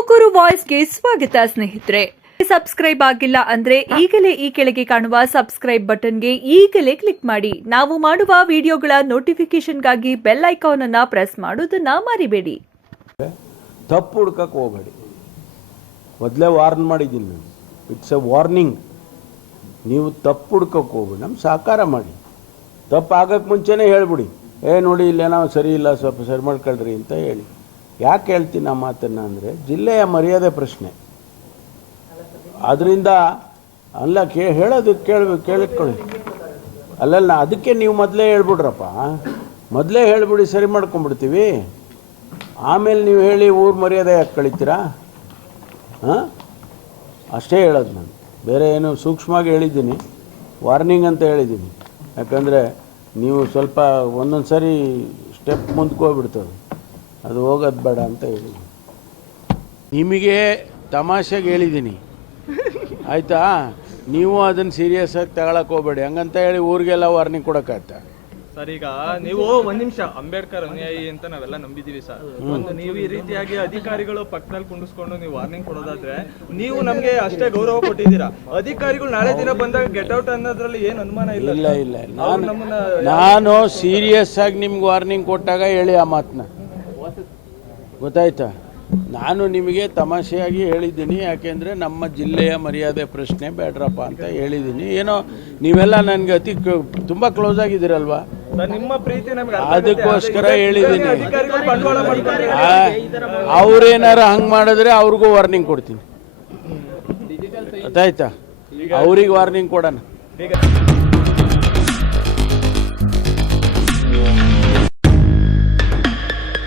ತುಮಕೂರು ವಾಯ್ಸ್ಗೆ ಸ್ವಾಗತ, ಸ್ನೇಹಿತರೆ. ಸಬ್ಸ್ಕ್ರೈಬ್ ಆಗಿಲ್ಲ ಅಂದ್ರೆ ಈಗಲೇ ಈ ಕೆಳಗೆ ಕಾಣುವ ಸಬ್ಸ್ಕ್ರೈಬ್ ಬಟನ್ಗೆ ಈಗಲೇ ಕ್ಲಿಕ್ ಮಾಡಿ. ನಾವು ಮಾಡುವ ವಿಡಿಯೋಗಳ ನೋಟಿಫಿಕೇಶನ್ಗಾಗಿ ಬೆಲ್ ಐಕಾನ್ ಅನ್ನ ಪ್ರೆಸ್ ಮಾಡೋದನ್ನ ಮರಿಬೇಡಿ. ತಪ್ಪು ಹುಡ್ಕಕ್ಕೆ ಹೋಗಬೇಡಿ. ಮೊದಲೇ ವಾರ್ನ್ ಮಾಡಿದ್ದೀನಿ ಇಟ್ಸ್ ಎ ವಾರ್ನಿಂಗ್ ನೀವು ತಪ್ಪು ಹುಡ್ಕಕ್ ಹೋಗ್ಬೇಡಿ. ನಮ್ಮ ಸಹಕಾರ ಮಾಡಿ. ತಪ್ಪು ಆಗಕ್ಕೆ ಮುಂಚೆನೇ ಹೇಳ್ಬಿಡಿ. ಏ, ನೋಡಿ, ಇಲ್ಲೇನೋ ಸರಿ ಇಲ್ಲ, ಸ್ವಲ್ಪ ಸರಿ ಮಾಡ್ಕೊಳ್ರಿ ಅಂತ ಹೇಳಿ. ಯಾಕೆ ಹೇಳ್ತೀನಿ ಆ ಮಾತನ್ನು ಅಂದರೆ ಜಿಲ್ಲೆಯ ಮರ್ಯಾದೆ ಪ್ರಶ್ನೆ. ಅದರಿಂದ ಅಲ್ಲ ಕೇ, ಹೇಳೋದು ಕೇಳ ಕೇಳಿಕೊಳ್ಳಿ ಅಲ್ಲಲ್ಲ, ಅದಕ್ಕೆ ನೀವು ಮೊದಲೇ ಹೇಳ್ಬಿಡ್ರಪ್ಪ. ಮೊದಲೇ ಹೇಳಿಬಿಡಿ, ಸರಿ ಮಾಡ್ಕೊಂಬಿಡ್ತೀವಿ ಆಮೇಲೆ ನೀವು ಹೇಳಿ ಊರು ಮರ್ಯಾದೆ ಯಾಕೆ ಕಳಿತೀರಾ? ಹಾಂ? ಅಷ್ಟೇ ಹೇಳೋದು ನಾನು. ಬೇರೆ ಏನು ಸೂಕ್ಷ್ಮವಾಗಿ ಹೇಳಿದ್ದೀನಿ. ವಾರ್ನಿಂಗ್ ಅಂತ ಹೇಳಿದ್ದೀನಿ. ಯಾಕಂದರೆ ನೀವು ಸ್ವಲ್ಪ ಒಂದೊಂದು ಸರಿ ಸ್ಟೆಪ್ ಮುಂದಕ್ಕೆ ಹೋಗ್ಬಿಡ್ತದೆ ಅದು ಹೋಗೋದು ಬೇಡ ಅಂತ ಹೇಳಿ. ನಿಮಗೆ ತಮಾಷೆಗೆ ಹೇಳಿದ್ದೀನಿ. ಆಯಿತಾ? ನೀವು ಅದನ್ನು ಸೀರಿಯಸ್ ಆಗಿ ತಗೊಳಕ್ ಹೋಗ್ಬೇಡಿ. ಹಂಗಂತ ಹೇಳಿ ಊರಿಗೆಲ್ಲ ವಾರ್ನಿಂಗ್ ಕೊಡಕ್ಕಾಯ್ತ? ಸರ್ ಈಗ ನೀವು ಒಂದ್ ನಿಮಿಷ ಅಂಬೇಡ್ಕರ್ ಅನುಯಾಯಿ ಅಂತ ನಾವೆಲ್ಲ ನಂಬಿದೀವಿ ಸರ್. ಒಂದು ನೀವು ಈ ರೀತಿಯಾಗಿ ಅಧಿಕಾರಿಗಳು ಪಕ್ಕದಲ್ಲಿ ಕುಂಡಿಸ್ಕೊಂಡು ನೀವು ವಾರ್ನಿಂಗ್ ಕೊಡೋದಾದ್ರೆ ನೀವು ನಮ್ಗೆ ಅಷ್ಟೇ ಗೌರವ ಕೊಟ್ಟಿದ್ದೀರಾ? ಅಧಿಕಾರಿಗಳು ನಾಳೆ ದಿನ ಬಂದಾಗ ಗೆಟ್ ಔಟ್ ಅನ್ನೋದ್ರಲ್ಲಿ ಏನ್ ಅನುಮಾನ ಇಲ್ಲ ಇಲ್ಲ ಇಲ್ಲ ನಾನು ನಾನು ಸೀರಿಯಸ್ ಆಗಿ ನಿಮ್ಗೆ ವಾರ್ನಿಂಗ್ ಕೊಟ್ಟಾಗ ಹೇಳಿ ಆ ಮಾತನ್ನ ಗೊತ್ತಾಯ್ತಾ? ನಾನು ನಿಮಗೆ ತಮಾಷೆಯಾಗಿ ಹೇಳಿದ್ದೀನಿ ಯಾಕೆಂದರೆ ನಮ್ಮ ಜಿಲ್ಲೆಯ ಮರ್ಯಾದೆ ಪ್ರಶ್ನೆ ಬೇಡ್ರಪ್ಪ ಅಂತ ಹೇಳಿದ್ದೀನಿ. ಏನೋ ನೀವೆಲ್ಲ ನನಗೆ ಅತಿ ತುಂಬ ಕ್ಲೋಸ್ ಆಗಿದ್ದೀರಲ್ವಾ? ಅದಕ್ಕೋಸ್ಕರ ಹೇಳಿದ್ದೀನಿ. ಅವ್ರೇನಾರ ಹಂಗೆ ಮಾಡಿದ್ರೆ ಅವ್ರಿಗೂ ವಾರ್ನಿಂಗ್ ಕೊಡ್ತೀನಿ. ಗೊತ್ತಾಯ್ತಾ? ಅವ್ರಿಗೆ ವಾರ್ನಿಂಗ್ ಕೊಡೋಣ.